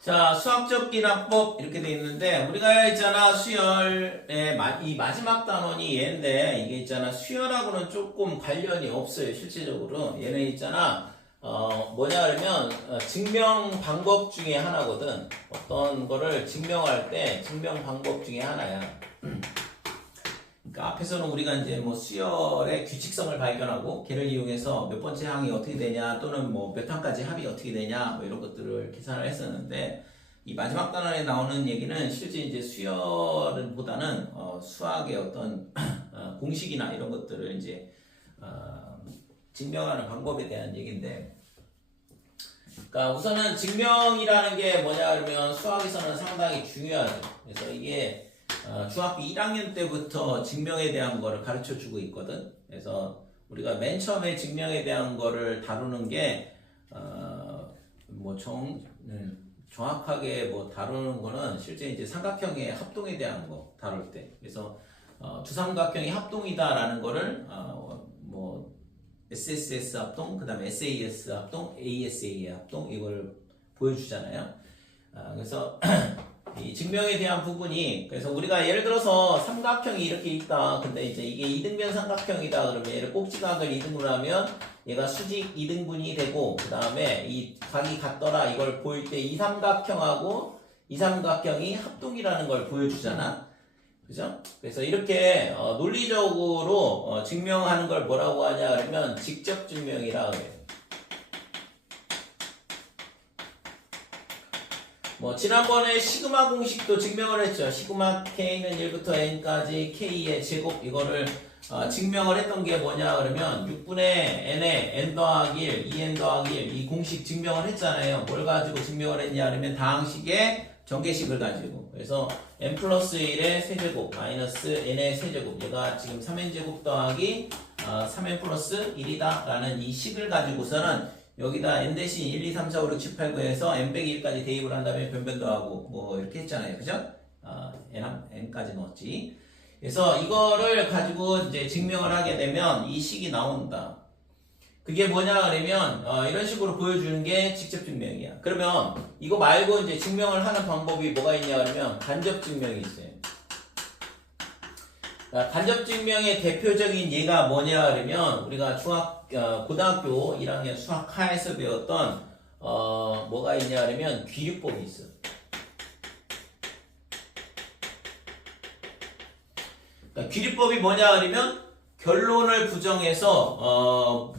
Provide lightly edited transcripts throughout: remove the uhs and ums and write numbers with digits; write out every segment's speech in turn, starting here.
자, 수학적 기납법 이렇게 돼 있는데 우리가 있잖아 수열의 이 마지막 단원이 얘인데 이게 있잖아 수열하고는 조금 관련이 없어요 실제적으로. 얘는 있잖아 뭐냐 그러면 증명 방법 중에 하나거든. 어떤 거를 증명할 때 증명 방법 중에 하나야. 그러니까 앞에서는 우리가 이제 뭐 수열의 규칙성을 발견하고 걔를 이용해서 몇 번째 항이 어떻게 되냐 또는 뭐 몇 항까지 합이 어떻게 되냐 뭐 이런 것들을 계산을 했었는데 이 마지막 단원에 나오는 얘기는 실제 이제 수열보다는 수학의 어떤 공식이나 이런 것들을 이제 증명하는 방법에 대한 얘기인데, 그러니까 우선은 증명이라는 게 뭐냐 그러면 수학에서는 상당히 중요하죠. 그래서 이게 중학교 1학년 때부터 증명에 대한 거를 가르쳐 주고 있거든. 그래서 우리가 맨 처음에 증명에 대한 거를 다루는 게 정확하게 뭐 다루는 거는 실제 이제 삼각형의 합동에 대한 거 다룰 때. 그래서 두 삼각형이 합동이다라는 거를 뭐 SSS 합동, 그다음에 SAS 합동, ASA 합동 이걸 보여주잖아요. 그래서 이 증명에 대한 부분이, 그래서 우리가 예를 들어서 삼각형이 이렇게 있다. 근데 이제 이게 이등변 삼각형이다. 그러면 얘를 꼭지각을 이등분을 하면 얘가 수직 이등분이 되고, 그 다음에 이 각이 같더라. 이걸 보일 때 이 삼각형하고 이 삼각형이 합동이라는 걸 보여주잖아. 그죠? 그래서 이렇게 논리적으로 증명하는 걸 뭐라고 하냐 그러면 직접 증명이라 그래요. 뭐 지난번에 시그마 공식도 증명을 했죠. 시그마 k는 1부터 n까지 k의 제곱 이거를 증명을 했던 게 뭐냐 그러면 6분의 n에 n 더하기 1, 2n 더하기 1 이 공식 증명을 했잖아요. 뭘 가지고 증명을 했냐 그러면 다항식의 전개식을 가지고. 그래서 n 플러스 1의 세제곱 마이너스 n의 세제곱 얘가 지금 3n제곱 더하기 3n 플러스 1이다 라는 이 식을 가지고서는 여기다 n 대신 1, 2, 3, 4, 5, 6, 7, 8, 9에서 n 빼기 1까지 대입을 한 다음에 변변도 하고 뭐 이렇게 했잖아요. 그죠? n까지 넣었지. 그래서 이거를 가지고 이제 증명을 하게 되면 이 식이 나온다. 그게 뭐냐 그러면 이런 식으로 보여주는 게 직접 증명이야. 그러면 이거 말고 이제 증명을 하는 방법이 뭐가 있냐 그러면 간접 증명이 있어요. 간접 증명의 대표적인 예가 뭐냐 그러면 우리가 고등학교 1학년 수학하에서 배웠던 뭐가 있냐 그러면 귀류법이 있어. 그러니까 귀류법이 뭐냐 그러면 결론을 부정해서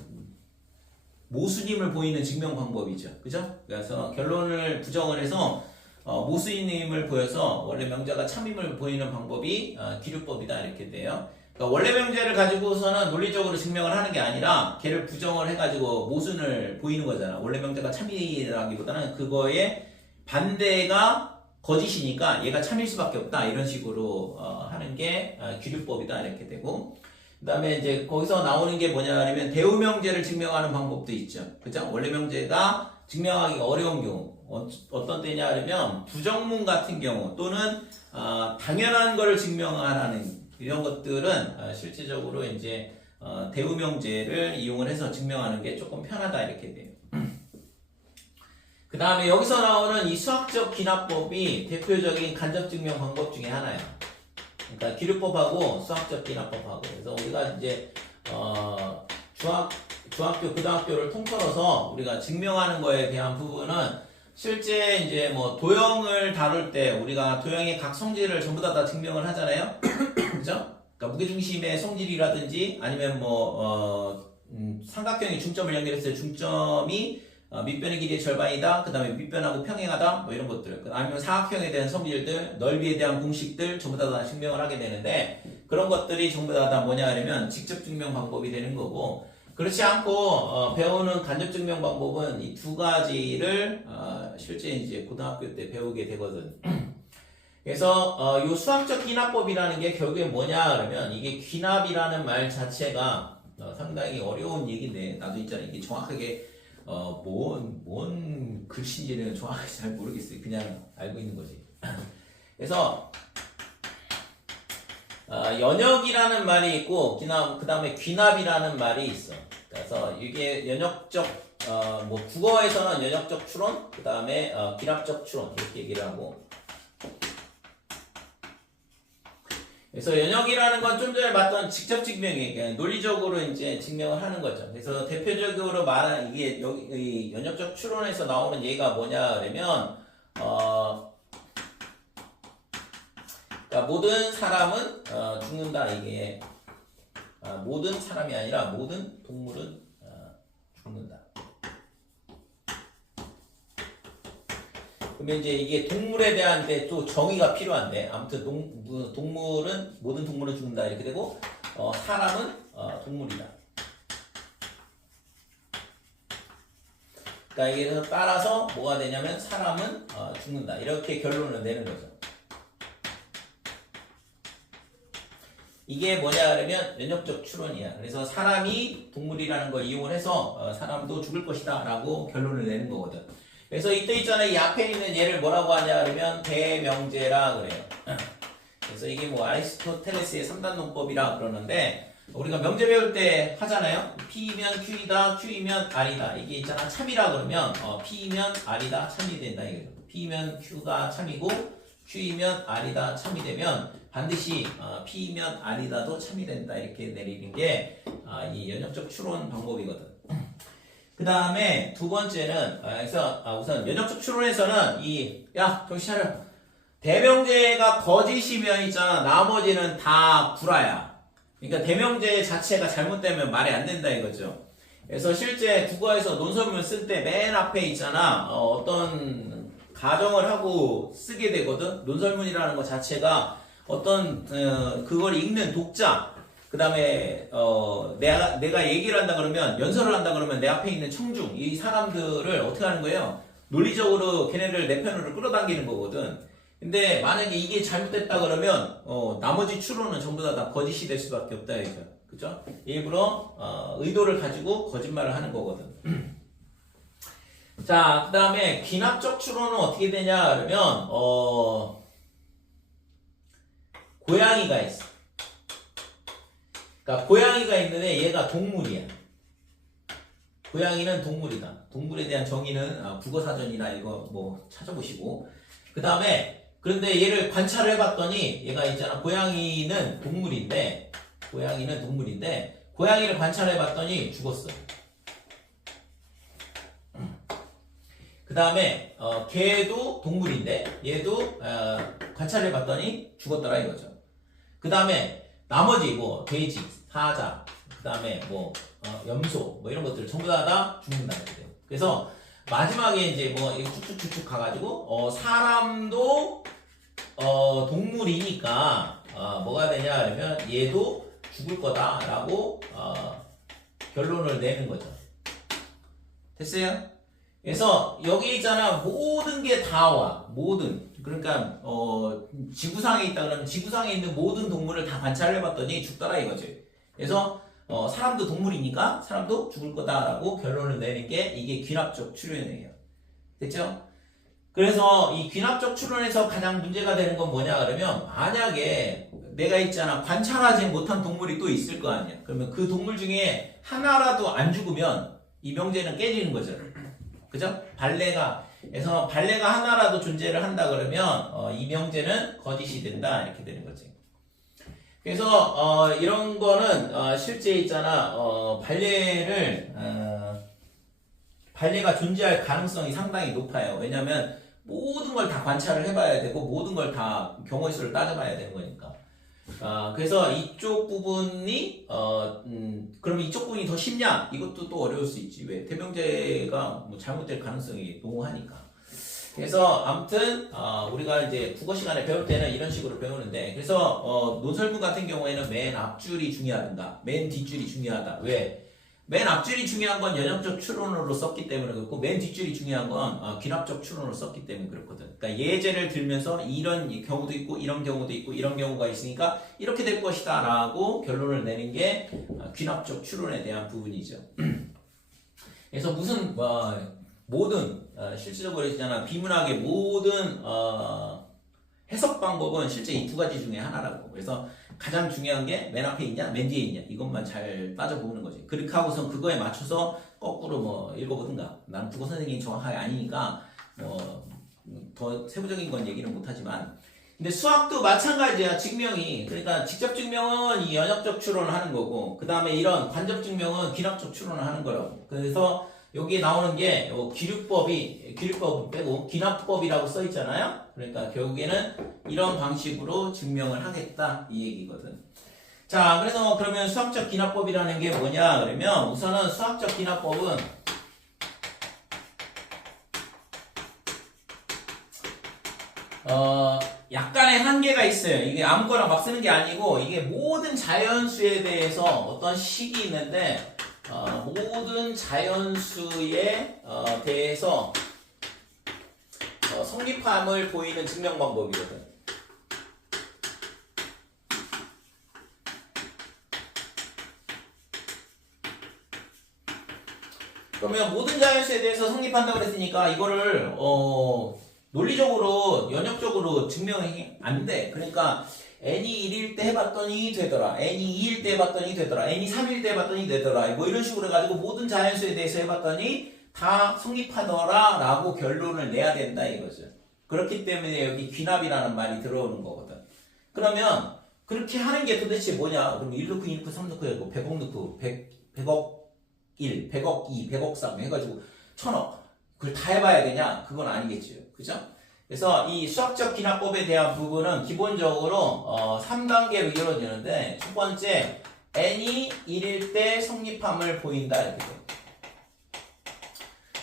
모순임을 보이는 증명 방법이죠. 그죠? 그래서 결론을 부정을 해서 모순임을 보여서 원래 명제가 참임을 보이는 방법이 귀류법이다 이렇게 돼요. 그러니까 원래 명제를 가지고서는 논리적으로 증명을 하는 게 아니라 걔를 부정을 해가지고 모순을 보이는 거잖아. 원래 명제가 참이라기보다는 그거의 반대가 거짓이니까 얘가 참일 수밖에 없다 이런 식으로 하는 게 귀류법이다 이렇게 되고, 그 다음에 이제 거기서 나오는 게 뭐냐 하면 대우 명제를 증명하는 방법도 있죠. 그죠? 원래 명제가 증명하기가 어려운 경우 어떤 때냐 하면 부정문 같은 경우 또는 당연한 거를 증명하라는 이런 것들은 실제적으로 이제 대우 명제를 이용을 해서 증명하는 게 조금 편하다 이렇게 돼요. 그 다음에 여기서 나오는 이 수학적 기납법이 대표적인 간접 증명 방법 중에 하나야. 그러니까 귀류법하고 수학적 기납법하고. 그래서 우리가 이제 중학교, 고등학교를 통틀어서 우리가 증명하는 거에 대한 부분은 실제 이제 뭐 도형을 다룰 때 우리가 도형의 각 성질을 전부 다 증명을 하잖아요. 그죠? 그러니까 무게중심의 성질이라든지 아니면 삼각형이 중점을 연결했을 때 중점이 밑변의 길이의 절반이다. 그 다음에 밑변하고 평행하다. 뭐 이런 것들. 아니면 사각형에 대한 성질들, 넓이에 대한 공식들 전부 다 증명을 하게 되는데 그런 것들이 전부 다 뭐냐 하면 직접 증명 방법이 되는 거고, 그렇지 않고 배우는 간접 증명 방법은 이 두 가지를 실제 이제 고등학교 때 배우게 되거든. 그래서 요 수학적 귀납법이라는 게 결국에 뭐냐 그러면 이게 귀납이라는 말 자체가 상당히 어려운 얘기인데 나도 있잖아 이게 정확하게 뭔 글씨인지는 정확하게 잘 모르겠어요. 그냥 알고 있는 거지. 그래서 연역이라는 말이 있고 그 다음에 귀납이라는 말이 있어. 그래서 이게 연역적 뭐 국어에서는 연역적 추론, 그 다음에 귀납적 추론 이렇게 얘기를 하고. 그래서 연역이라는 건 좀 전에 봤던 직접 증명이에요. 그냥 논리적으로 이제 증명을 하는 거죠. 그래서 대표적으로 말하는 이게 여기 이 연역적 추론에서 나오는 예가 뭐냐 그러면 그러니까 모든 사람은 죽는다 이게 모든 사람이 아니라 모든 동물은 죽는다. 그러면 이제 이게 동물에 대한 또 정의가 필요한데 아무튼 동물은 모든 동물은 죽는다 이렇게 되고 사람은 동물이다. 그러니까 이게 그래서 따라서 뭐가 되냐면 사람은 죽는다 이렇게 결론을 내는 거죠. 이게 뭐냐 그러면 연역적 추론이야. 그래서 사람이 동물이라는 걸 이용을 해서 사람도 죽을 것이다 라고 결론을 내는 거거든. 그래서 이때 있잖아요. 이 앞에 있는 얘를 뭐라고 하냐 그러면 대명제라 그래요. 그래서 이게 뭐 아리스토텔레스의 3단 논법이라 그러는데 우리가 명제 배울 때 하잖아요. P이면 Q이다, Q이면 R이다. 이게 있잖아. 참이라 그러면 P이면 R이다, 참이 된다 이거죠. P이면 Q가 참이고 Q이면 R이다, 참이 되면 반드시 P이면 R이다도 참이 된다 이렇게 내리는 게 이 연역적 추론 방법이거든. 그 다음에 두 번째는 그래서 우선 연역적 추론에서는 야 정신 차려 대명제가 거짓이면 있잖아 나머지는 다 구라야. 그러니까 대명제 자체가 잘못되면 말이 안 된다 이거죠. 그래서 실제 국어에서 논설문을 쓸 때 맨 앞에 있잖아 어떤 가정을 하고 쓰게 되거든. 논설문이라는 것 자체가 어떤 그걸 읽는 독자 그 다음에 내가 얘기를 한다 그러면 연설을 한다 그러면 내 앞에 있는 청중 이 사람들을 어떻게 하는 거예요? 논리적으로 걔네를 내 편으로 끌어당기는 거거든. 근데 만약에 이게 잘못됐다 그러면 나머지 추론은 전부 다 거짓이 될 수밖에 없다 이거죠. 그죠? 일부러 의도를 가지고 거짓말을 하는 거거든. 자, 그 다음에 귀납적 추론은 어떻게 되냐 그러면 고양이가 있어. 그러니까 고양이가 있는데 얘가 동물이야. 고양이는 동물이다. 동물에 대한 정의는 국어사전이나 이거 뭐 찾아보시고 그 다음에 그런데 얘를 관찰을 해봤더니 얘가 있잖아 고양이는 동물인데 고양이를 관찰해봤더니 죽었어. 그 다음에 개도 동물인데 얘도 관찰해봤더니 죽었더라 이거죠. 그 다음에 나머지 뭐 돼지, 사자, 그 다음에 뭐 염소 뭐 이런 것들 전부 다 죽는다 이렇게 돼요. 그래서 마지막에 이제 뭐 이거 쭉쭉쭉쭉 가가지고 사람도 동물이니까 뭐가 되냐 그러면 얘도 죽을 거다라고 결론을 내는 거죠. 됐어요? 그래서 여기 있잖아 모든 게 다 와. 모든 그러니까 지구상에 있다 그러면 지구상에 있는 모든 동물을 다 관찰을 해봤더니 죽더라 이거지. 그래서 사람도 동물이니까 사람도 죽을 거다라고 결론을 내는 게 이게 귀납적 추론이에요. 됐죠? 그래서 이 귀납적 추론에서 가장 문제가 되는 건 뭐냐 그러면 만약에 내가 있잖아 관찰하지 못한 동물이 또 있을 거 아니야. 그러면 그 동물 중에 하나라도 안 죽으면 이 명제는 깨지는 거죠. 그죠? 그래서 발레가 하나라도 존재를 한다 그러면 이 명제는 거짓이 된다 이렇게 되는 거지. 그래서 이런 거는 실제 있잖아 발레가 존재할 가능성이 상당히 높아요. 왜냐하면 모든 걸 다 관찰을 해봐야 되고 모든 걸 다 경우의 수를 따져봐야 되는 거니까. 그래서 이쪽 부분이 그러면 이쪽 부분이 더 쉽냐? 이것도 또 어려울 수 있지. 왜? 대명제가 뭐 잘못될 가능성이 농후하니까. 그래서 아무튼 우리가 이제 국어 시간에 배울 때는 이런 식으로 배우는데 그래서 논설문 같은 경우에는 맨 앞줄이 중요하든가 맨 뒷줄이 중요하다. 왜? 맨 앞줄이 중요한 건 연역적 추론으로 썼기 때문에 그렇고 맨 뒷줄이 중요한 건 귀납적 추론으로 썼기 때문에 그렇거든. 그러니까 예제를 들면서 이런 경우도 있고 이런 경우도 있고 이런 경우가 있으니까 이렇게 될 것이다 라고 결론을 내는 게 귀납적 추론에 대한 부분이죠. 그래서 무슨 모든 실질적으로 있잖아 비문학의 모든 해석 방법은 실제 이 두 가지 중에 하나라고. 그래서 가장 중요한 게 맨 앞에 있냐 맨 뒤에 있냐 이것만 잘 따져보는 거지. 그렇게 하고선 그거에 맞춰서 거꾸로 뭐 읽어보든가. 나는 국어 선생님이 정확하게 아니니까 뭐 더 세부적인 건 얘기는 못하지만, 근데 수학도 마찬가지야. 증명이, 그러니까 직접 증명은 이 연역적 추론을 하는 거고, 그 다음에 이런 간접 증명은 기납적 추론을 하는 거라고. 그래서 여기에 나오는 게 기류법은 빼고 기납법이라고 써 있잖아요. 그러니까 결국에는 이런 방식으로 증명을 하겠다 이 얘기거든. 자, 그래서 그러면 수학적 기납법이라는 게 뭐냐 그러면, 우선은 수학적 기납법은 약간의 한계가 있어요. 이게 아무거나 막 쓰는 게 아니고, 이게 모든 자연수에 대해서 어떤 식이 있는데, 모든 자연수에 대해서 성립함을 보이는 증명 방법이거든. 그러면 모든 자연수에 대해서 성립한다고 그랬으니까 이거를 논리적으로 연역적으로 증명이 안 돼. 그러니까 n이 1일 때 해봤더니 되더라, n이 2일 때 해봤더니 되더라, n이 3일 때 해봤더니 되더라, 뭐 이런 식으로 해가지고 모든 자연수에 대해서 해봤더니 다 성립하더라 라고 결론을 내야 된다 이거죠. 그렇기 때문에 여기 귀납이라는 말이 들어오는 거거든. 그러면 그렇게 하는 게 도대체 뭐냐? 그럼 1 넣고 2 넣고 3 넣고 해고 100억 넣고 100억 1, 100억 2, 100억 3 해가지고 1000억 그걸 다 해봐야 되냐? 그건 아니겠죠. 그죠? 그래서 이 수학적 기납법에 대한 부분은 기본적으로 3단계로 이루어지는데, 첫 번째 n이 1일 때 성립함을 보인다 이렇게 돼요.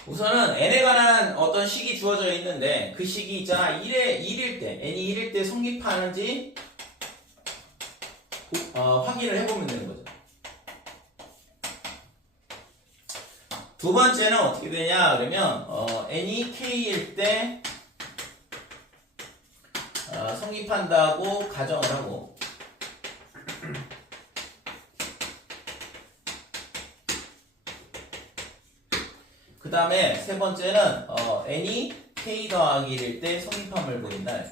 우선은 n에 관한 어떤 식이 주어져 있는데, 그 식이 있잖아. 1일 때 n이 1일 때 성립하는지 확인을 해보면 되는 거죠. 두 번째는 어떻게 되냐 그러면 n이 k일 때 성립한다고 가정을 하고, 그 다음에 세 번째는 n이 k 더하기 1일 때 성립함을 보인다.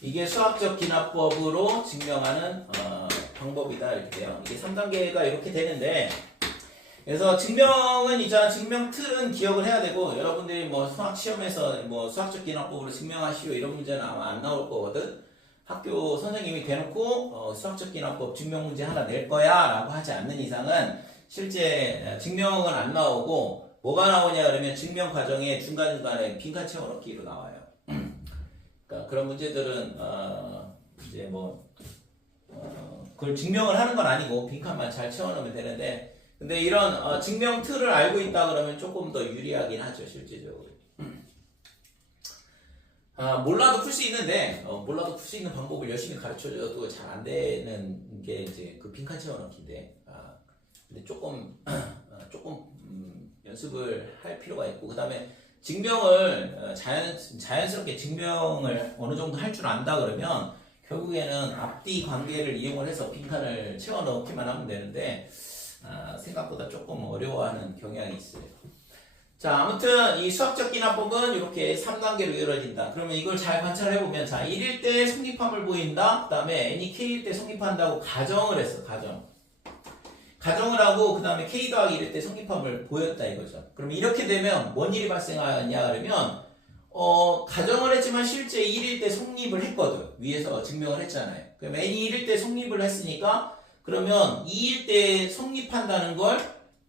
이게 수학적 기납법으로 증명하는 방법이다 이렇게 돼요. 이게 3단계가 이렇게 되는데, 그래서 증명은 이제 증명 틀은 기억을 해야 되고, 여러분들이 뭐 수학 시험에서 뭐 수학적 기납법으로 증명하시오 이런 문제는 아마 안 나올 거거든. 학교 선생님이 대놓고 수학적 기납법 증명 문제 하나 낼 거야 라고 하지 않는 이상은 실제 증명은 안 나오고, 뭐가 나오냐 그러면 증명 과정에 중간중간에 빈칸 채워넣기로 나와요. 그러니까 그런 문제들은 이제 뭐 그걸 증명을 하는 건 아니고 빈칸만 잘 채워넣으면 되는데, 근데 이런 증명 틀을 알고 있다 그러면 조금 더 유리하긴 하죠 실제적으로. 몰라도 풀 수 있는데, 몰라도 풀 수 있는 방법을 열심히 가르쳐줘도 잘 안 되는 게 이제 그 빈칸 채워넣기인데, 근데 조금 연습을 할 필요가 있고, 그 다음에 증명을 자연스럽게 증명을 어느 정도 할 줄 안다 그러면 결국에는 앞뒤 관계를 이용을 해서 빈칸을 채워 넣기만 하면 되는데, 생각보다 조금 어려워하는 경향이 있어요. 자, 아무튼 이 수학적 기납법은 이렇게 3단계로 이루어진다. 그러면 이걸 잘 관찰해보면, 자, 1일 때 성립함을 보인다. 그 다음에 n이 k일 때 성립한다고 가정을 했어. 가정을 하고, 그 다음에 k 더하기 1일 때 성립함을 보였다 이거죠. 그럼 이렇게 되면 뭔 일이 발생하냐 그러면, 가정을 했지만 실제 1일 때 성립을 했거든. 위에서 증명을 했잖아요. 그럼 n이 1일 때 성립을 했으니까, 그러면 2일 때 성립한다는 걸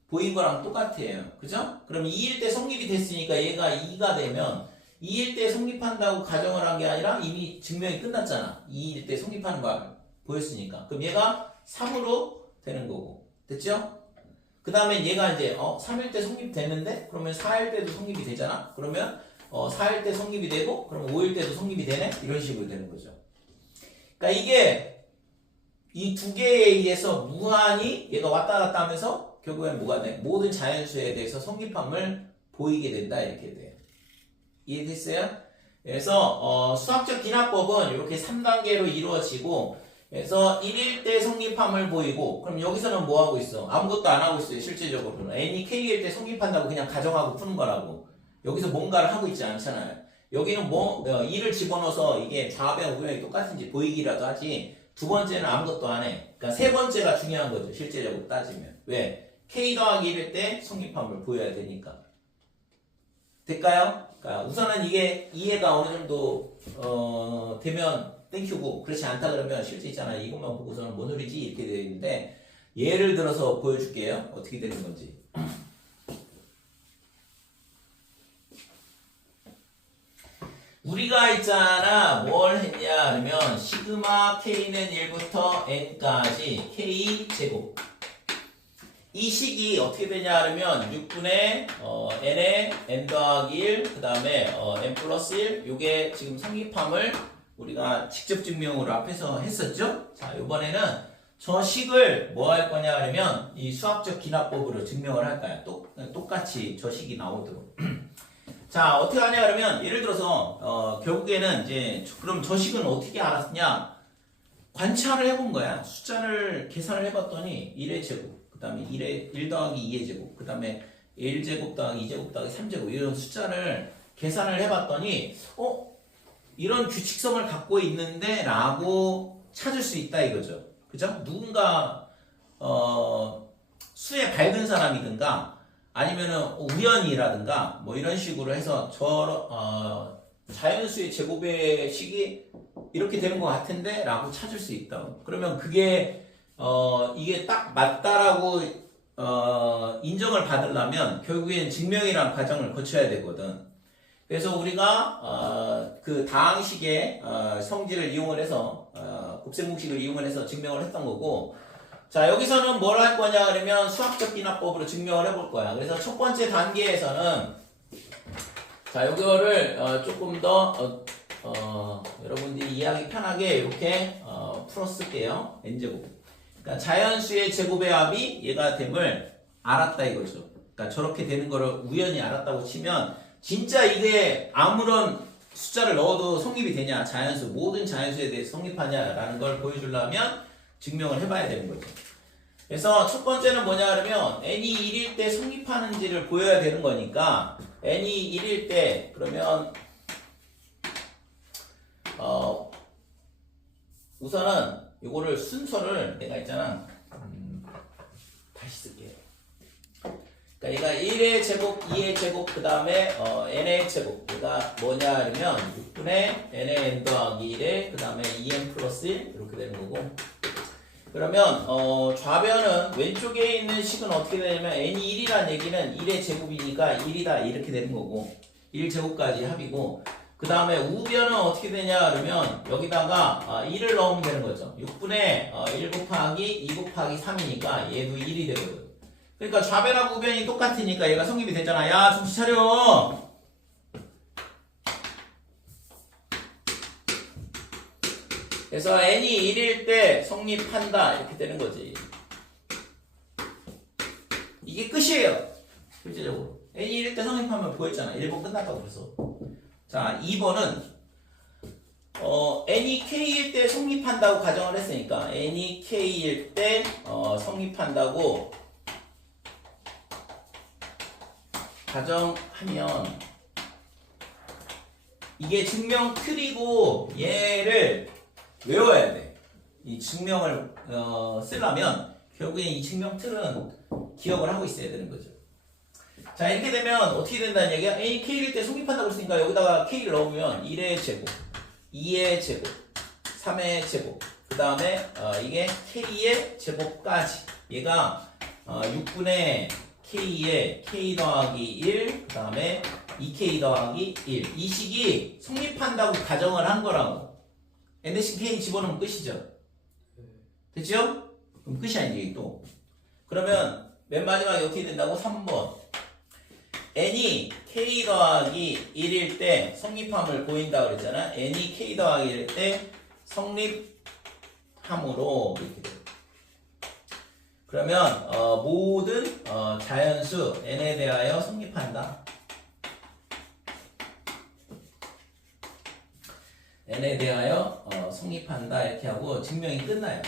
보인 거랑 똑같아요. 그죠? 그럼 2일 때 성립이 됐으니까 얘가 2가 되면 2일 때 성립한다고 가정을 한 게 아니라 이미 증명이 끝났잖아. 2일 때 성립하는 거 보였으니까. 그럼 얘가 3으로 되는 거고. 됐죠? 그 다음에 얘가 이제 3일 때 성립됐는데, 그러면 4일 때도 성립이 되잖아. 그러면 4일 때 성립이 되고, 그러면 5일 때도 성립이 되네. 이런 식으로 되는 거죠. 그러니까 이게 이 두 개에 의해서 무한히 얘가 왔다 갔다 하면서 결국엔 뭐가 돼? 모든 자연수에 대해서 성립함을 보이게 된다 이렇게 돼요. 이해됐어요? 그래서 수학적 기납법은 이렇게 3단계로 이루어지고, 그래서 1일 때 성립함을 보이고, 그럼 여기서는 뭐 하고 있어? 아무것도 안 하고 있어요. 실제적으로는 n이 k일 때 성립한다고 그냥 가정하고 푸는 거라고. 여기서 뭔가를 하고 있지 않잖아요. 여기는 뭐 2를 집어넣어서 이게 좌변 우변이 똑같은지 보이기라도 하지, 두 번째는 아무것도 안 해. 그러니까 세 번째가 중요한 거죠. 실제적으로 따지면. 왜? K 더하기 1일 때 성립함을 보여야 되니까. 될까요? 그러니까 우선은 이게 이해가 어느 정도 되면 땡큐고 그렇지 않다 그러면 실제 있잖아요. 이것만 보고서는 뭔 소리지? 이렇게 되어 있는데 예를 들어서 보여줄게요. 어떻게 되는 건지. 우리가 있잖아 뭘 했냐 하면 시그마 K는 1부터 N까지 K 제곱 이 식이 어떻게 되냐 하면 6분의 N에 N 더하기 1 그 다음에 N 플러스 1 요게 지금 성립함을 우리가 직접 증명으로 앞에서 했었죠. 자 이번에는 저 식을 뭐 할 거냐 하면 이 수학적 기납법으로 증명을 할까요? 똑같이 저 식이 나오도록. 자 어떻게 하냐 그러면 예를 들어서 결국에는 이제 그럼 저 식은 어떻게 알았냐? 관찰을 해본 거야. 숫자를 계산을 해봤더니 1의 제곱, 그 다음에 1 더하기 2의 제곱, 그 다음에 1제곱 더하기 2제곱 더하기 3제곱 이런 숫자를 계산을 해봤더니 이런 규칙성을 갖고 있는데 라고 찾을 수 있다 이거죠. 그죠? 누군가 수에 밝은 사람이든가 아니면은 우연이라든가 뭐 이런 식으로 해서 자연수의 제곱의 식이 이렇게 되는 것 같은데 라고 찾을 수 있다. 그러면 그게 이게 딱 맞다라고 인정을 받으려면 결국엔 증명이란 과정을 거쳐야 되거든. 그래서 우리가 그 다항식의 성질을 이용을 해서 곱셈공식을 이용을 해서 증명을 했던 거고 자 여기서는 뭘 할 거냐 그러면 수학적 기납법으로 증명을 해볼 거야. 그래서 첫 번째 단계에서는 자 이거를 조금 더 여러분들이 이해하기 편하게 이렇게 풀어쓸게요. n제곱 그러니까 자연수의 제곱의 합이 얘가 됨을 알았다 이거죠. 그러니까 저렇게 되는 거를 우연히 알았다고 치면 진짜 이게 아무런 숫자를 넣어도 성립이 되냐 자연수 모든 자연수에 대해서 성립하냐라는 걸 보여주려면 증명을 해봐야 되는 거죠. 그래서 첫 번째는 뭐냐 그러면 n이 1일 때 성립하는지를 보여야 되는 거니까 n이 1일 때 그러면 우선은 이거를 순서를 내가 있잖아 다시 쓸게요. 그러니까 얘가 1의 제곱, 2의 제곱, 그 다음에 n의 제곱 얘가 뭐냐 하면 6분의 n의 n 더하기 1에 그 다음에 2n 플러스 1 이렇게 되는 거고 그러면 좌변은 왼쪽에 있는 식은 어떻게 되냐면 n이 1이라는 얘기는 1의 제곱이니까 1이다 이렇게 되는 거고 1제곱까지 합이고 그 다음에 우변은 어떻게 되냐 그러면 여기다가 1을 넣으면 되는 거죠. 6분의 1 곱하기 2 곱하기 3이니까 얘도 1이 되거든. 그러니까 좌변하고 우변이 똑같으니까 얘가 성립이 되잖아. 야 정신 차려. 그래서 n이 1일 때 성립한다 이렇게 되는 거지. 이게 끝이에요. 실제적으로 n이 1일 때 성립하면 보였잖아. 1번 끝났다고 그래서. 자 2번은 n이 k일 때 성립한다고 가정을 했으니까 n이 k일 때 성립한다고 가정하면 이게 증명 틀이고 얘를 외워야 돼. 이 증명을 쓰려면 결국엔 이 증명 틀은 기억을 하고 있어야 되는 거죠. 자 이렇게 되면 어떻게 된다는 얘기야? n이 k일 때 성립한다고 했으니까 여기다가 k를 넣으면 1의 제곱, 2의 제곱, 3의 제곱 그 다음에 이게 k의 제곱까지 얘가 6분의 k에 k 더하기 1 그 다음에 2k 더하기 1 이 식이 성립한다고 가정을 한 거라고. n 대신 k 집어넣으면 끝이죠. 됐죠? 그럼 끝이 아니지 또. 그러면 맨 마지막에 어떻게 된다고? 3번 n이 k 더하기 1일 때 성립함을 보인다 그랬잖아. n이 k 더하기 1일 때 성립함으로 이렇게 돼. 그러면 모든 자연수 n에 대하여 성립한다. n에 대하여 성립한다 이렇게 하고 증명이 끝나요.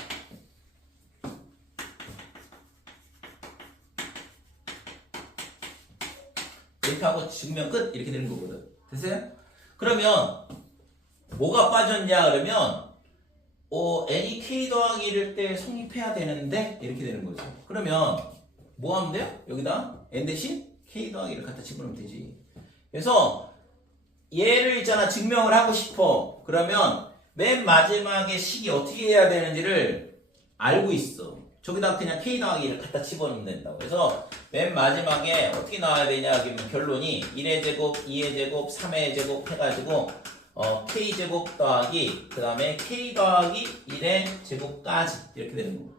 이렇게 하고 증명 끝 이렇게 되는 거거든. 됐어요? 그러면 뭐가 빠졌냐 그러면 n이 k 더하기 1일 때 성립해야 되는데 이렇게 되는 거죠. 그러면 뭐 하면 돼요? 여기다 n 대신 k 더하기 1을 갖다 집어넣으면 되지. 그래서 얘를 있잖아 증명을 하고 싶어. 그러면 맨 마지막에 식이 어떻게 해야 되는지를 알고 있어. 저기다 그냥 k 더하기 1을 갖다 집어넣으면 된다고. 그래서 맨 마지막에 어떻게 나와야 되냐 그러면 결론이 1의 제곱, 2의 제곱, 3의 제곱 해가지고 k제곱 더하기 그 다음에 k 더하기 1의 제곱까지 이렇게 되는 거고.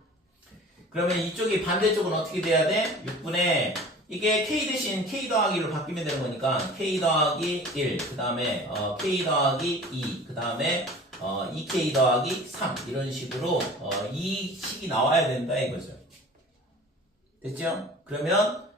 그러면 이쪽이 반대쪽은 어떻게 돼야 돼? 6분의 이게 k 대신 k 더하기 1로 바뀌면 되는 거니까 k 더하기 1 그 다음에 k 더하기 2 그 다음에 2k 더하기 3 이런 식으로 이 식이 나와야 된다 이거죠. 됐죠? 그러면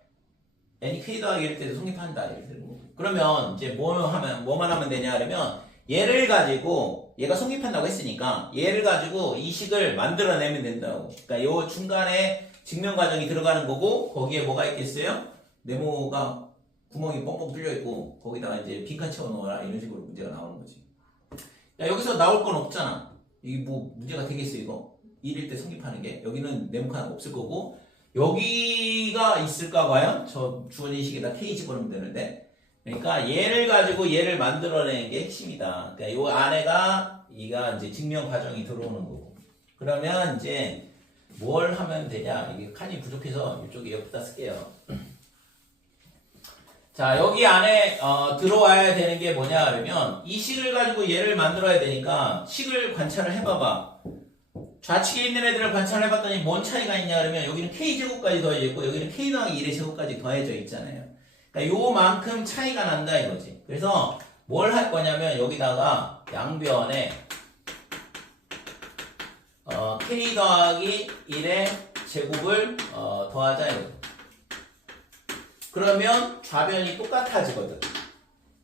n이 k 더하기 1 때도 성립한다 이렇게 되는 거고. 그러면 이제 뭐만 하면 되냐 하면 얘를 가지고 얘가 성립한다고 했으니까 얘를 가지고 이 식을 만들어내면 된다고. 그러니까 요 중간에 증명 과정이 들어가는 거고 거기에 뭐가 있겠어요? 네모가 구멍이 뻥뻥 뚫려 있고 거기다가 이제 빈칸 채워 넣어라 이런 식으로 문제가 나오는 거지. 야 여기서 나올 건 없잖아. 이게 뭐 문제가 되겠어 이거? 1일 때 성립하는 게 여기는 네모 하나 없을 거고 여기가 있을까 과연? 저 주어진 식에다 k 집어넣으면 되는데 그러니까 얘를 가지고 얘를 만들어내는 게 핵심이다. 그러니까 요 안에가 이가 이제 증명 과정이 들어오는 거고. 그러면 이제 뭘 하면 되냐? 이게 칸이 부족해서 이쪽에 여기다 쓸게요. 자 여기 안에 들어와야 되는 게 뭐냐 그러면 이 식을 가지고 얘를 만들어야 되니까 식을 관찰을 해봐봐. 좌측에 있는 애들을 관찰해봤더니 뭔 차이가 있냐 그러면 여기는 k제곱까지 더해져 있고 여기는 k 더하기 1의 제곱까지 더해져 있잖아요. 그러니까 요만큼 차이가 난다 이거지. 그래서 뭘 할 거냐면 여기다가 양변에 k 더하기 1의 제곱을 더하자 이거지. 그러면 좌변이 똑같아지거든.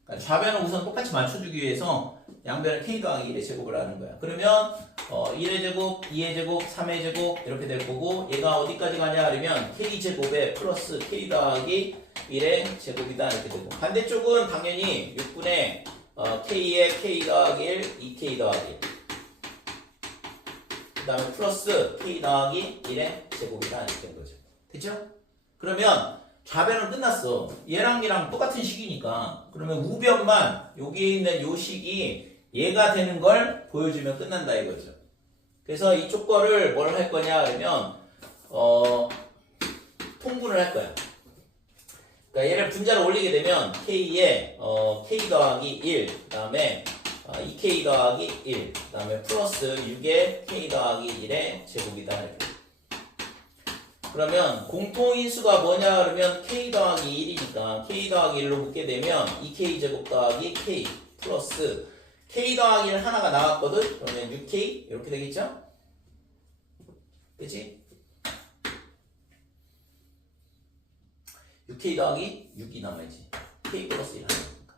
그러니까 좌변을 우선 똑같이 맞춰주기 위해서 양변을 k 더하기 1의 제곱을 하는 거야. 그러면 1의 제곱, 2의 제곱, 3의 제곱 이렇게 될 거고 얘가 어디까지 가냐 하면 k제곱에 플러스 k 더하기 1의 제곱이다 이렇게 되고 반대쪽은 당연히 6분의 k에 k 더하기 1, 2k 더하기 1 그 다음에 플러스 k 더하기 1의 제곱이다 이렇게 된 거죠. 됐죠? 그러면 좌변은 끝났어. 얘랑 얘랑 똑같은 식이니까 그러면 우변만 여기에 있는 요 식이 얘가 되는 걸 보여주면 끝난다 이거죠. 그래서 이쪽 거를 뭘 할 거냐 그러면 통분을 할 거야. 그러니까 얘를 분자를 올리게 되면 k에 k 더하기 1 그 다음에 2k 더하기 1 그 다음에 플러스 6에 k 더하기 1의 제곱이다 이렇게. 그러면 공통인수가 뭐냐 그러면 k 더하기 1이니까 k 더하기 1로 묶게 되면 2k 제곱 더하기 k 플러스 k 더하기 1 하나가 나왔거든. 그러면 6k 이렇게 되겠죠? 그치? 6k 더하기 6이 남아야지. k 플러스 1 하나니까.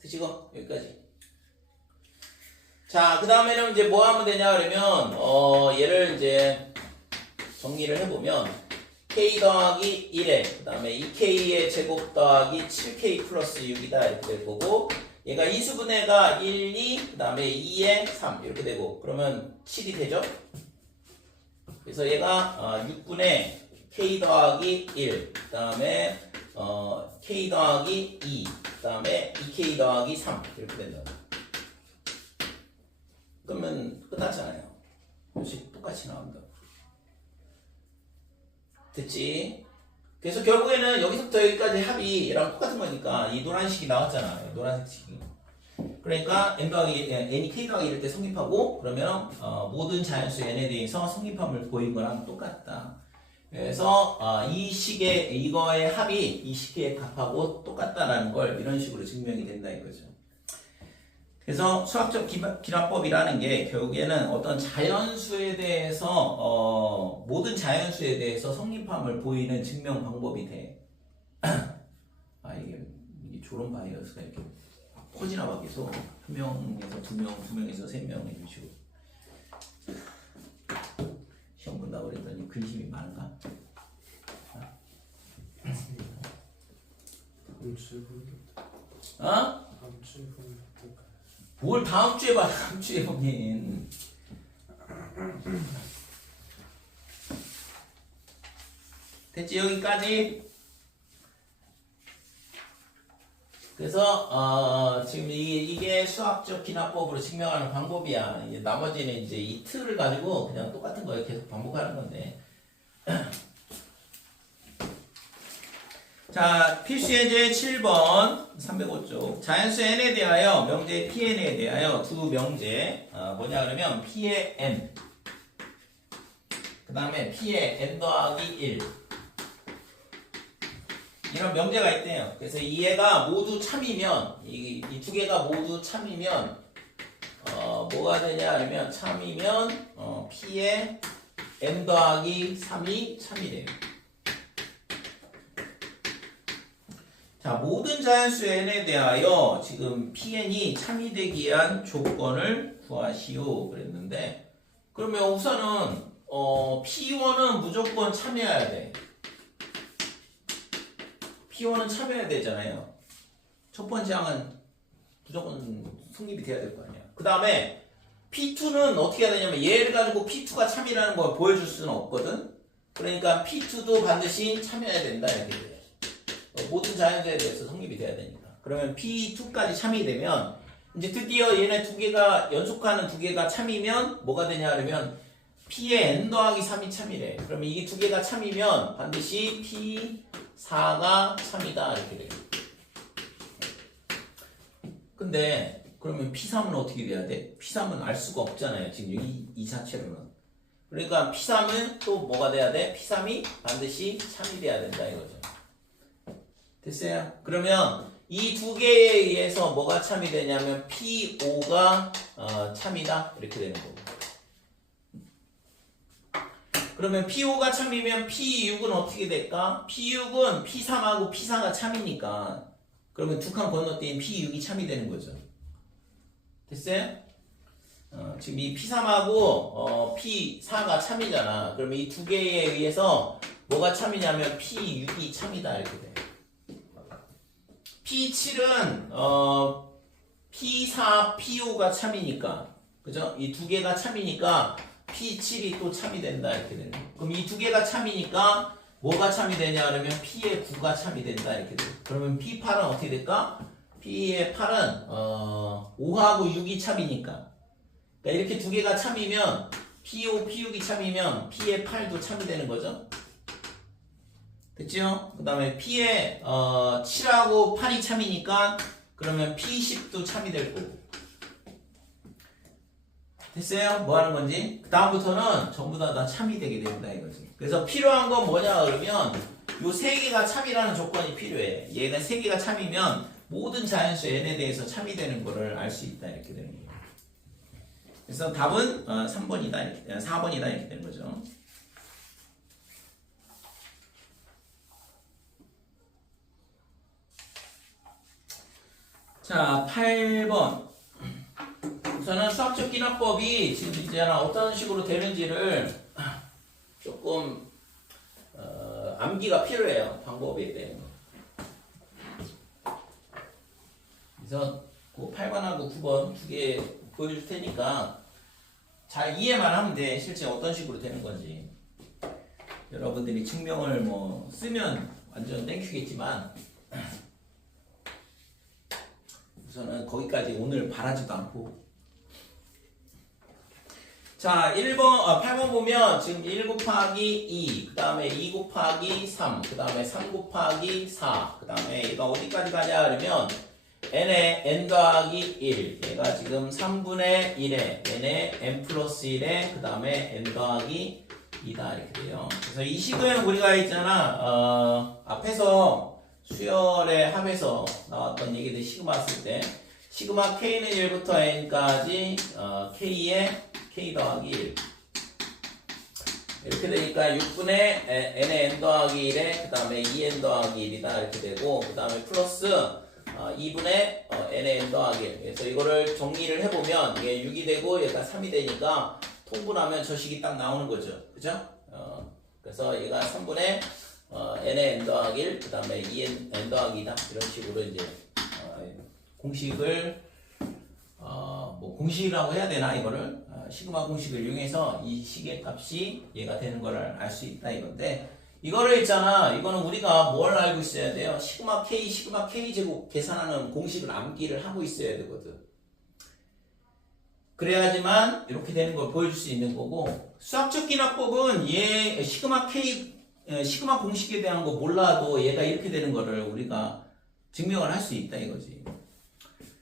드시고 여기까지. 자, 그 다음에는 이제 뭐 하면 되냐 그러면 얘를 이제 정리를 해보면 k 더하기 1에 그 다음에 2k의 제곱 더하기 7k 플러스 6이다 이렇게 될 거고 얘가 인수분해가 1, 2, 그 다음에 2에 3 이렇게 되고 그러면 7이 되죠? 그래서 얘가 6분의 k 더하기 1 그 다음에 k 더하기 2 그 다음에 2k 더하기 3 이렇게 된다. 그러면 끝났잖아요. 역시 똑같이 나온다. 됐지? 그래서 결국에는 여기서부터 여기까지 합이 얘랑 똑같은 거니까 이 노란식이 나왔잖아. 노란색식이. 그러니까 n이 k 더하기 이럴 때 성립하고 그러면 모든 자연수 n에 대해서 성립함을 보인 거랑 똑같다. 그래서 이 식의 이거의 합이 이 식의 값하고 똑같다라는 걸 이런 식으로 증명이 된다 이거죠. 그래서 수학적 기납법이라는 게 결국에는 어떤 자연수에 대해서 모든 자연수에 대해서 성립함을 보이는 증명 방법이 돼. 이게 조론 바이어스가 이렇게 퍼지나 봐 계속 한 명에서 두 명, 두 명에서 세 명 이런 식으로. 시험 본다고 그랬더니 근심이 많은가? 다음 주에 보겠다. 어? 다음 주에 보겠다. 뭘 다음 주에 봐, 다음 주에 보긴. 됐지, 여기까지? 그래서 지금 이게 수학적 기납법으로 증명하는 방법이야. 이제 나머지는 이제 이 틀을 가지고 그냥 똑같은 거 계속 반복하는 건데. 자, 필수 예제 7번 305쪽. 자연수 n에 대하여 명제 pn에 대하여 두 명제 뭐냐 그러면 p의 n 그 다음에 p의 n 더하기 1 이런 명제가 있대요. 그래서 이 애가 모두 참이면 이 두 개가 모두 참이면 뭐가 되냐 하면 참이면 p의 n 더하기 3이 참이 돼요. 자, 모든 자연수 n에 대하여 지금 pn이 참이 되기 위한 조건을 구하시오 그랬는데, 그러면 우선은 p1은 무조건 참여해야 돼. P1은 참여해야 되잖아요. 첫 번째 항은 무조건 성립이 돼야 될 거 아니야. 그 다음에 P2는 어떻게 해야 되냐면 얘를 가지고 P2가 참이라는 걸 보여줄 수는 없거든. 그러니까 P2도 반드시 참여해야 된다 이렇게 돼. 모든 자연수에 대해서 성립이 돼야 되니까. 그러면 P2까지 참이 되면 이제 드디어 얘네 두 개가 연속하는 두 개가 참이면 뭐가 되냐 하면 P의 n 더하기 3이 참이래. 그러면 이게 두 개가 참이면 반드시 P4가 참이다 이렇게 돼요. 근데 그러면 P3은 어떻게 돼야 돼? P3은 알 수가 없잖아요. 지금 이 자체로는. 그러니까 P3은 또 뭐가 돼야 돼? P3이 반드시 참이 돼야 된다 이거죠. 됐어요? 그러면 이 두 개에 의해서 뭐가 참이 되냐면 P5가 참이다 이렇게 되는 거고. 그러면 P5가 참이면 P6은 어떻게 될까? P6은 P3하고 P4가 참이니까 그러면 두 칸 건너뛰면 P6이 참이 되는 거죠. 됐어요? 지금 이 P3하고 P4가 참이잖아. 그러면 이 두 개에 의해서 뭐가 참이냐면 P6이 참이다 이렇게 돼. P7은 P4, P5가 참이니까 그죠? 이 두 개가 참이니까 P7이 또 참이 된다 이렇게 되는 거예요. 그럼 이 두 개가 참이니까 뭐가 참이 되냐 그러면 P의 9가 참이 된다 이렇게 돼요. 그러면 P8은 어떻게 될까? P의 8은 5하고 6이 참이니까 그러니까 이렇게 두 개가 참이면 P5, P6이 참이면 P의 8도 참이 되는 거죠. 됐죠? 그 다음에 P의 7하고 8이 참이니까 그러면 P10도 참이 될 거고. 됐어요? 뭐 하는 건지? 그 다음부터는 전부 다 참이 되게 된다 이거지. 그래서 필요한 건 뭐냐 그러면 요 세 개가 참이라는 조건이 필요해. 얘는 세 개가 참이면 모든 자연수 n에 대해서 참이 되는 거를 알 수 있다 이렇게 되는 거예요. 그래서 답은 3번이다 이렇게 4번이다 이렇게 되는 거죠. 자, 8번. 우선은 수학적 기납법이 지금 이제 어떤 식으로 되는지를 조금 암기가 필요해요. 방법에 대해. 그래서 그 8번하고 9번 두 개 보여줄 테니까 잘 이해만 하면 돼. 실제 어떤 식으로 되는 건지. 여러분들이 증명을 뭐 쓰면 완전 땡큐겠지만 우선은 거기까지 오늘 바라지도 않고. 자, 8번 보면 지금 1 곱하기 2, 그 다음에 2 곱하기 3, 그 다음에 3 곱하기 4, 그 다음에 얘가 어디까지 가냐 그러면 n에 n 더하기 1, 얘가 지금 3분의 1에 n에 n 플러스 1에 그 다음에 n 더하기 2다 이렇게 돼요. 그래서 이 식은 우리가 있잖아 앞에서 수열의 합에서 나왔던 얘기들 시그마 쓸 때 시그마 k는 1부터 n까지 k에 k 더하기 1 이렇게 되니까 6분의 n의 n 더하기 1에 그 다음에 2n 더하기 1이다 이렇게 되고 그 다음에 플러스 2분의 n의 n 더하기 1 그래서 이거를 정리를 해보면 이게 6이 되고 얘가 3이 되니까 통분하면 저 식이 딱 나오는 거죠. 그죠? 그래서 얘가 3분의 n의 n 더하기 1 그 다음에 2n n 더하기 2다 이런 식으로 이제 공식을 뭐 공식이라고 해야 되나 이거를 시그마 공식을 이용해서 이 식의 값이 얘가 되는 거를 알 수 있다 이건데 이거를 있잖아. 이거는 우리가 뭘 알고 있어야 돼요? 시그마 K 제곱 계산하는 공식을 암기를 하고 있어야 되거든. 그래야지만 이렇게 되는 걸 보여줄 수 있는 거고 수학적 기납법은 얘 시그마 공식에 대한 거 몰라도 얘가 이렇게 되는 거를 우리가 증명을 할 수 있다 이거지.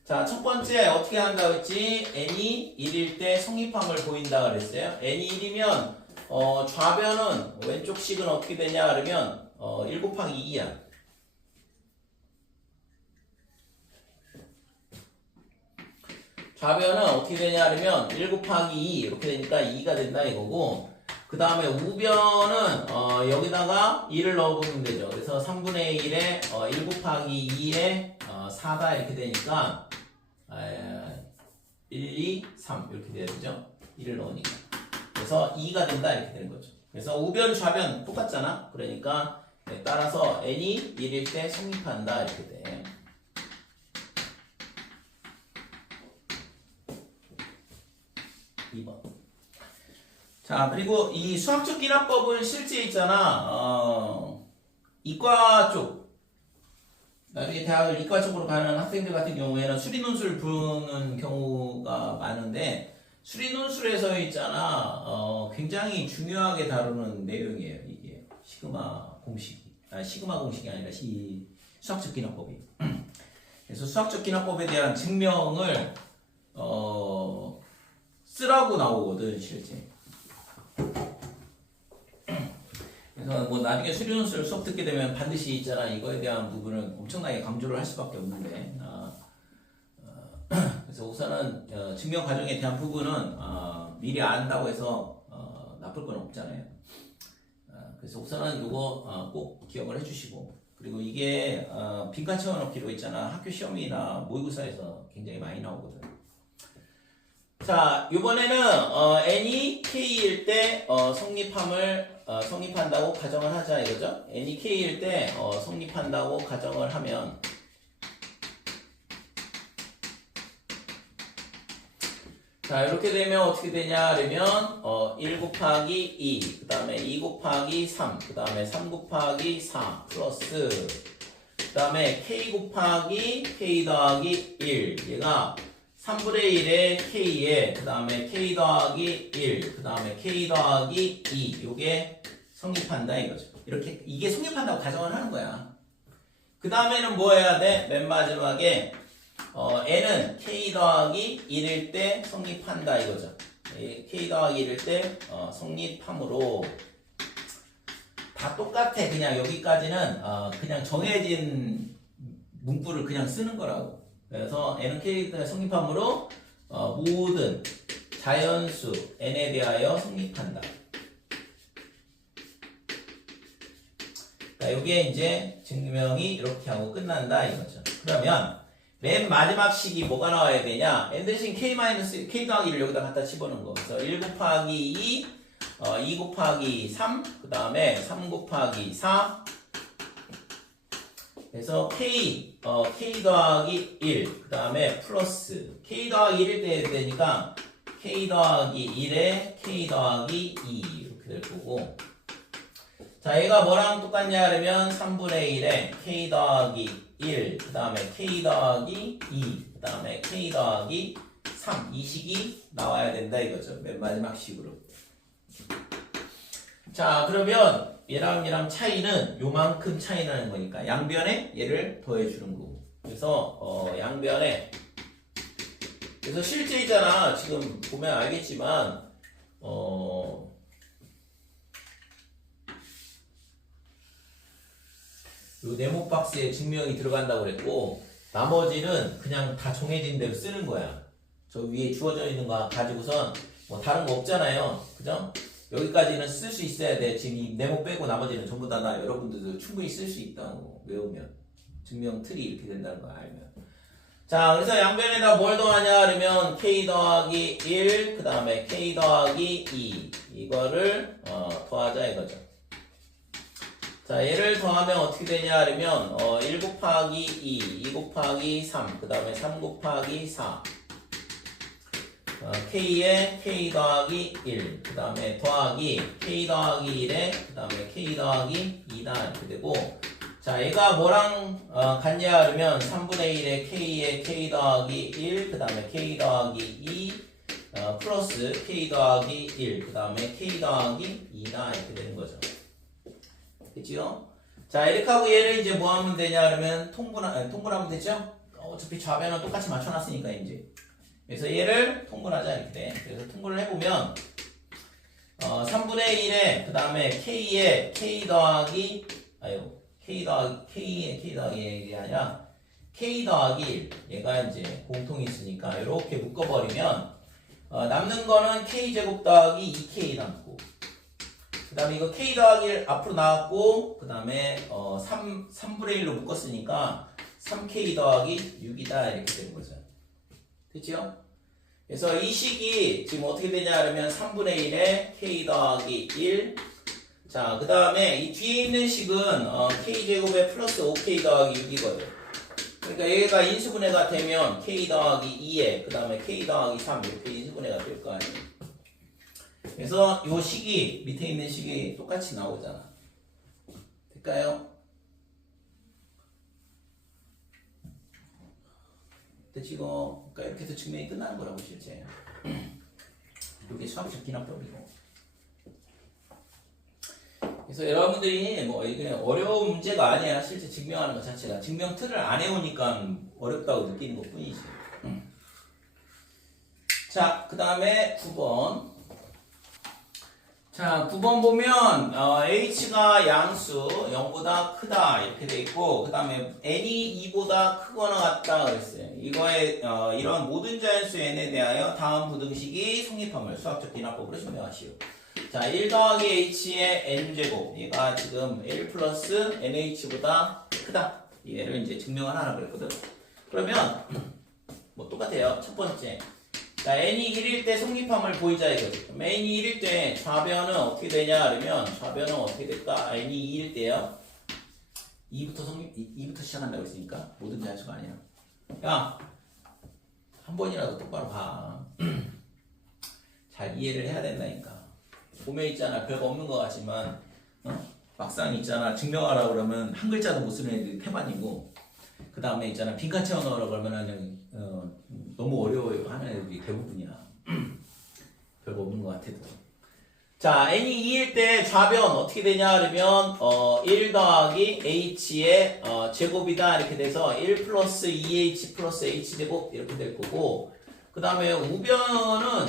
자, 첫 번째 어떻게 한다고 했지? n이 1일 때 성립함을 보인다 그랬어요. n이 1이면 좌변은 왼쪽 식은 어떻게 되냐 그러면 1 곱하기 2야. 좌변은 어떻게 되냐 그러면 1 곱하기 2 이렇게 되니까 2가 된다 이거고 그 다음에 우변은 여기다가 2를 넣어보면 되죠. 그래서 3분의 1에 1 곱하기 2에 4다 이렇게 되니까 1, 2, 3 이렇게 돼야 되죠. 1을 넣으니까. 그래서 2가 된다 이렇게 되는 거죠. 그래서 우변 좌변 똑같잖아. 그러니까 따라서 n이 1일 때 성립한다 이렇게 돼. 2번. 자, 그리고 이 수학적 기납법은 실제 있잖아. 이과 쪽 나중에 대학을 이과 쪽으로 가는 학생들 같은 경우에는 수리논술 부르는 경우가 많은데 수리논술에서 있잖아 굉장히 중요하게 다루는 내용이에요. 이게 시그마 공식이 아니라 수학적 기납법이. 그래서 수학적 기납법에 대한 증명을 쓰라고 나오거든 실제. 그래서 뭐 나중에 수리논술 수업 듣게 되면 반드시 있잖아 이거에 대한 부분을 엄청나게 강조를 할 수밖에 없는데 그래서 우선은 증명 과정에 대한 부분은 미리 안다고 해서 나쁠 건 없잖아요. 그래서 우선은 이거 꼭 기억을 해주시고 그리고 이게 빈칸 채워넣기로 있잖아 학교 시험이나 모의고사에서 굉장히 많이 나오거든. 자, 이번에는 n이 k일 때 성립한다고 가정을 하자 이거죠. n이 k일 때 성립한다고 가정을 하면 자, 이렇게 되면 어떻게 되냐 그러면 1 곱하기 2, 그 다음에 2 곱하기 3, 그 다음에 3 곱하기 4 플러스 그 다음에 k 곱하기 k 더하기 1 얘가 3분의 1에 k에 그 다음에 k 더하기 1 그 다음에 k 더하기 2 요게 성립한다 이거죠. 이렇게 이게 성립한다고 가정을 하는 거야. 그 다음에는 뭐 해야 돼? 맨 마지막에 n은 k 더하기 1일 때 성립한다 이거죠. k 더하기 1일 때 성립함으로 다 똑같아. 그냥 여기까지는 그냥 정해진 문구를 그냥 쓰는 거라고. 그래서 n은 k 때 성립함으로 모든 자연수 n에 대하여 성립한다. 자, 요게 이제 증명이 이렇게 하고 끝난다 이거죠. 그러면 맨 마지막 식이 뭐가 나와야 되냐? n 대신 k 더하기 1을 여기다 갖다 집어넣은 거. 그래서 1 곱하기 2, 2 곱하기 3, 그 다음에 3 곱하기 4. 그래서 k 더하기 1, 그 다음에 플러스 k 더하기 1일 때 해야 되니까 k 더하기 1에 k 더하기 2 이렇게 될 거고. 자, 얘가 뭐랑 똑같냐 그러면 3분의 1에 k 더하기 1, 그 다음에 k 더하기 2, 그 다음에 k 더하기 3 이 식이 나와야 된다 이거죠. 맨 마지막 식으로. 자, 그러면 얘랑 차이는 요만큼 차이 나는 거니까 양변에 얘를 더해주는 거고. 그래서 양변에 그래서 실제 있잖아. 지금 보면 알겠지만 요 네모 박스에 증명이 들어간다고 그랬고 나머지는 그냥 다 정해진 대로 쓰는 거야. 저 위에 주어져 있는 거 가지고선 뭐 다른 거 없잖아요. 그죠? 여기까지는 쓸 수 있어야 돼. 지금 이 네모 빼고 나머지는 전부 다 여러분들도 충분히 쓸 수 있다고 외우면 증명 틀이 이렇게 된다는 거 알면. 자, 그래서 양변에다 뭘 더하냐 그러면 k 더하기 1, 그 다음에 k 더하기 2 이거를 더하자 이거죠. 자, 얘를 더하면 어떻게 되냐 그러면 1 곱하기 2, 2 곱하기 3, 그 다음에 3 곱하기 4. k에 k 더하기 1, 그 다음에 더하기 k 더하기 1에 그 다음에 k 더하기 2다 이렇게 되고, 자 얘가 뭐랑 같냐 그러면 3분의 1에 k에 k 더하기 1, 그 다음에 k 더하기 2 플러스 k 더하기 1, 그 다음에 k 더하기 2다 이렇게 되는 거죠. 그치요? 자 이렇게 하고 얘를 이제 뭐 하면 되냐 그러면 통분하면 되죠? 어차피 좌변은 똑같이 맞춰놨으니까 이제. 그래서 얘를 통분하자 이렇게 돼. 그래서 통분을 해보면 3분의 1에 그 다음에 k에 k 더하기 k 더하기 이게 아니라 k 더하기 1 얘가 이제 공통이 있으니까 이렇게 묶어버리면 남는 거는 k 제곱 더하기 2k 남고, 그 다음에 이거 k 더하기 1 앞으로 나왔고, 그 다음에 3분의 1로 묶었으니까 3k 더하기 6이다 이렇게 되는 거죠. 됐죠? 그래서 이 식이 지금 어떻게 되냐 그러면 3분의 1에 k 더하기 1, 자 그 다음에 이 뒤에 있는 식은 k제곱에 플러스 5k 더하기 6이거든. 그러니까 얘가 인수분해가 되면 k 더하기 2에 그 다음에 k 더하기 3 이렇게 인수분해가 될 거 아니에요. 그래서 이 식이 밑에 있는 식이 똑같이 나오잖아. 될까요? 지금 그러니까 이렇게 해서 증명이 끝나는 거라고 실제. 이게 수학적 기납법이고. 그래서 여러분들이 뭐 이게 어려운 문제가 아니야. 실제 증명하는 것 자체가 증명 틀을 안 해오니까 어렵다고 느끼는 것 뿐이지. 자, 그 다음에 9번. 자, 9번 보면 h가 양수 0보다 크다 이렇게 돼 있고, 그 다음에 n이 2보다 크거나 같다 그랬어요. 이거에 이런 모든 자연수 n에 대하여 다음 부등식이 성립함을 수학적 기납법으로 증명하시오. 자, 1 더하기 h의 n제곱, 얘가 지금 1 플러스 nh보다 크다. 얘를 이제 증명을 하라 그랬거든. 그러면 뭐 똑같아요. 첫 번째, 자, n이 1일 때 성립함을 보이자 이거지. 그럼 n이 1일 때 좌변은 어떻게 되냐 그러면 좌변은 어떻게 될까? n이 2일 때요 2부터 시작한다고 했으니까 모든 자연수가 아니야. 야, 한 번이라도 똑바로 봐. 잘 이해를 해야 된다니까. 보면 있잖아, 별거 없는 것 같지만 막상 있잖아, 증명하라고 그러면 한 글자도 못 쓰는 애들이 태반이고, 그 다음에 있잖아, 빈칸 채워넣으라고 그러면은 너무 어려워요 하는 애들이 대부분이야. 별거 없는 것 같아도. 자, n이 2일 때 좌변 어떻게 되냐 그러면 1 더하기 h의 제곱이다 이렇게 돼서 1 플러스 2h 플러스 h제곱 이렇게 될 거고, 그 다음에 우변은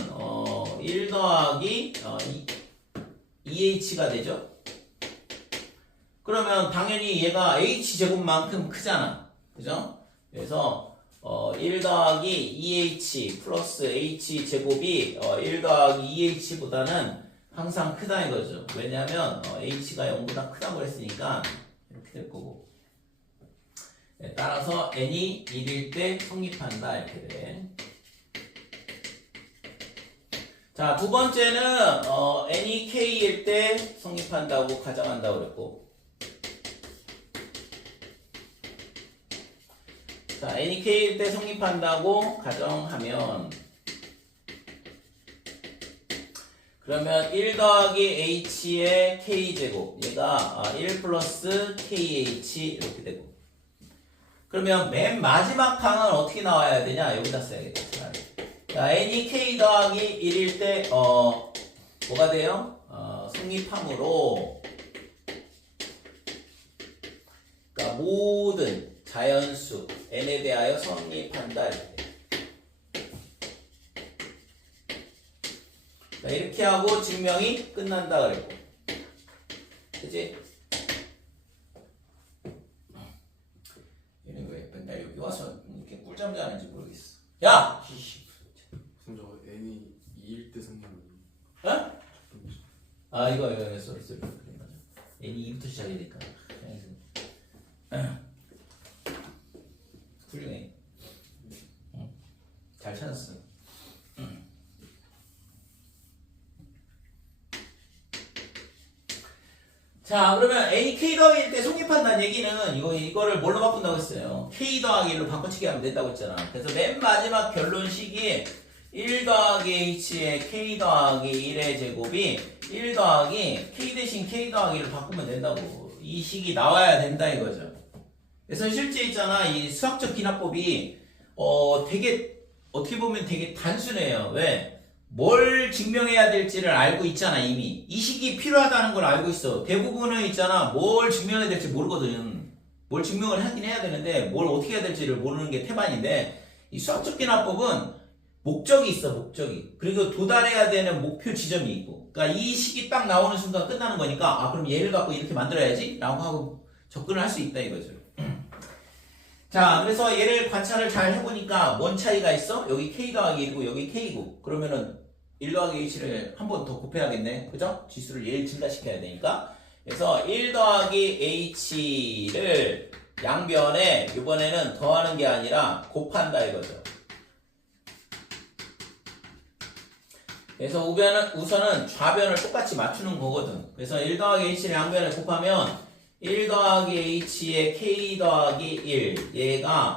1 더하기 2h가 되죠. 그러면 당연히 얘가 h제곱만큼 크잖아, 그죠? 그래서 1 더하기 2h 플러스 h제곱이 1 더하기 2h보다는 항상 크다 이거죠. 왜냐하면 h가 0보다 크다고 했으니까 이렇게 될 거고. 네, 따라서 n이 1일 때 성립한다 이렇게 돼. 자, 두 번째는 n이 k일 때 성립한다고 가정한다고 그랬고, 자, n이 k일 때 성립한다고 가정하면, 그러면 1 더하기 h의 k제곱, 얘가 1 플러스 kh 이렇게 되고, 그러면 맨 마지막 항은 어떻게 나와야 되냐? 여기다 써야겠다. 자, n이 k 더하기 1일 때 뭐가 돼요? 성립함으로, 그러니까 모든 자연수 n에 대하여 성립한다 이렇게. 자, 이렇게 하고 증명이 끝난다 그랬고, 그치? 얘는 왜 맨날 여기 와서 이렇게 꿀잠 자는지 모르겠어. 야! 무슨 저 n이 2일 때 생기는. 어? 아, 이거 쏘리 그래 맞아. n이 2부터 시작해야 되니까. 훌륭해. 잘 찾았어. 자, 그러면 n이 k 더하기 1 때 성립한다는 얘기는 이거를 뭘로 바꾼다고 했어요? k 더하기 1로 바꿔치기 하면 된다고 했잖아. 그래서 맨 마지막 결론식이 1 더하기 h의 k 더하기 1의 제곱이 1 더하기 k 대신 k 더하기 1을 바꾸면 된다고. 이 식이 나와야 된다 이거죠. 그래서 실제 있잖아, 이 수학적 기납법이 되게 어떻게 보면 되게 단순해요. 왜? 뭘 증명해야 될지를 알고 있잖아 이미. 이 식이 필요하다는 걸 알고 있어. 대부분은 있잖아, 뭘 증명해야 될지 모르거든. 뭘 증명을 하긴 해야 되는데 뭘 어떻게 해야 될지를 모르는 게 태반인데, 이 수학적 기납법은 목적이 있어, 목적이. 그리고 도달해야 되는 목표 지점이 있고. 그러니까 이 식이 딱 나오는 순간 끝나는 거니까, 아 그럼 얘를 갖고 이렇게 만들어야지 라고 하고 접근을 할 수 있다 이거죠. 자, 그래서 얘를 관찰을 잘 해보니까 뭔 차이가 있어? 여기 k 더하기 1이고 여기 k고. 그러면은 1 더하기 h를 한 번 더 곱해야겠네. 그죠? 지수를 얘를 증가시켜야 되니까. 그래서 1 더하기 h를 양변에 이번에는 더하는 게 아니라 곱한다 이거죠. 그래서 우선은 좌변을 똑같이 맞추는 거거든. 그래서 1 더하기 h를 양변에 곱하면 1 더하기 h의 k 더하기 1, 얘가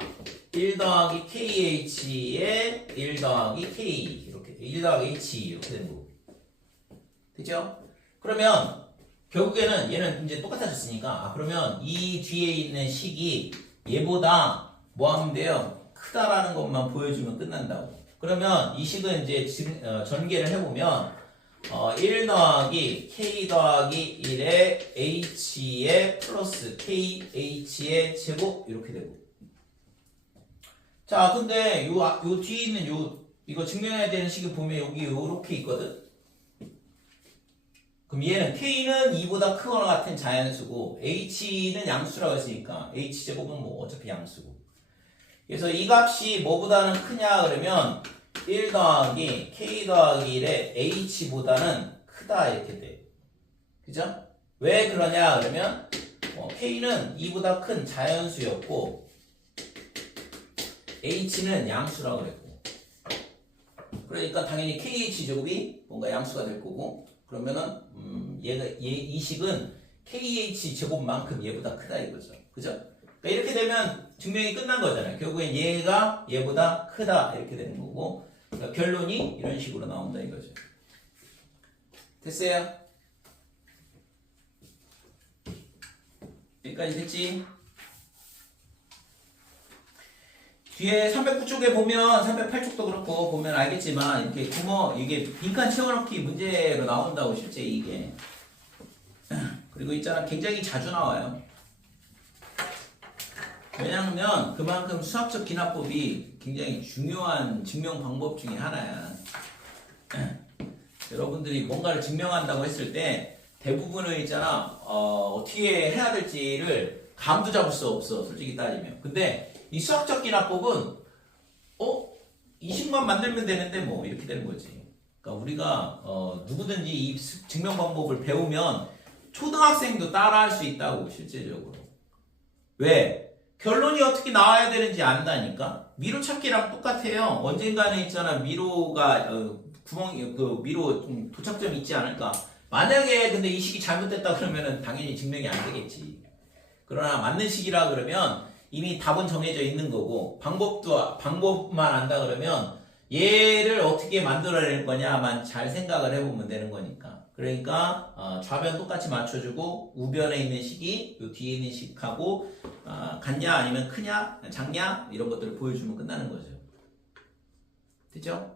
1 더하기 kh의 1 더하기 k, 이렇게 1 더하기 h 이렇게 되는 거고. 되죠? 그러면 결국에는 얘는 이제 똑같아졌으니까, 그러면 이 뒤에 있는 식이 얘보다 뭐 하면 돼요? 크다라는 것만 보여주면 끝난다고. 그러면 이 식은 이제 전개를 해보면 1 더하기 k 더하기 1의 h의 플러스 kh의 제곱 이렇게 되고. 자, 근데 요 뒤에 있는 이거 증명해야 되는 식을 보면 여기 요렇게 있거든. 그럼 얘는 k는 2보다 크거나 같은 자연수고 h는 양수라고 했으니까 h제곱은 뭐 어차피 양수고. 그래서 이 값이 뭐보다는 크냐 그러면 1 더하기 k 더하기 1의 h보다는 크다 이렇게 돼. 그죠? 왜 그러냐 그러면 k는 2보다 큰 자연수였고 h는 양수라고 그랬고, 그러니까 당연히 kh 제곱이 뭔가 양수가 될 거고, 그러면은 이 식은 kh 제곱만큼 얘보다 크다 이거죠. 그죠? 그러니까 이렇게 되면 증명이 끝난 거잖아요. 결국엔 얘가 얘보다 크다 이렇게 되는 거고, 그러니까 결론이 이런 식으로 나온다 이거죠. 됐어요? 여기까지 됐지? 뒤에 309쪽에 보면 308쪽도 그렇고 보면 알겠지만 이렇게 이게 빈칸 채워넣기 문제로 나온다고 실제 이게. 그리고 있잖아, 굉장히 자주 나와요. 왜냐하면 그만큼 수학적 기납법이 굉장히 중요한 증명 방법 중에 하나야. 여러분들이 뭔가를 증명한다고 했을 때 대부분은 있잖아, 어떻게 해야 될지를 감도 잡을 수 없어, 솔직히 따지면. 근데 이 수학적 기납법은 이 식만 만들면 되는데 뭐 이렇게 되는 거지. 그러니까 우리가 누구든지 이 증명 방법을 배우면 초등학생도 따라할 수 있다고, 실제적으로. 왜? 결론이 어떻게 나와야 되는지 안다니까. 미로 찾기랑 똑같아요. 언젠가는 있잖아, 미로가 미로 좀 도착점이 있지 않을까. 만약에 근데 이 식이 잘못됐다 그러면은 당연히 증명이 안 되겠지. 그러나 맞는 식이라 그러면 이미 답은 정해져 있는 거고, 방법만 안다 그러면 얘를 어떻게 만들어낼 거냐만 잘 생각을 해보면 되는 거니까. 그러니까 좌변 똑같이 맞춰주고 우변에 있는 식이 요 뒤에 있는 식하고 같냐 아니면 크냐 작냐 이런 것들을 보여주면 끝나는 거죠. 됐죠?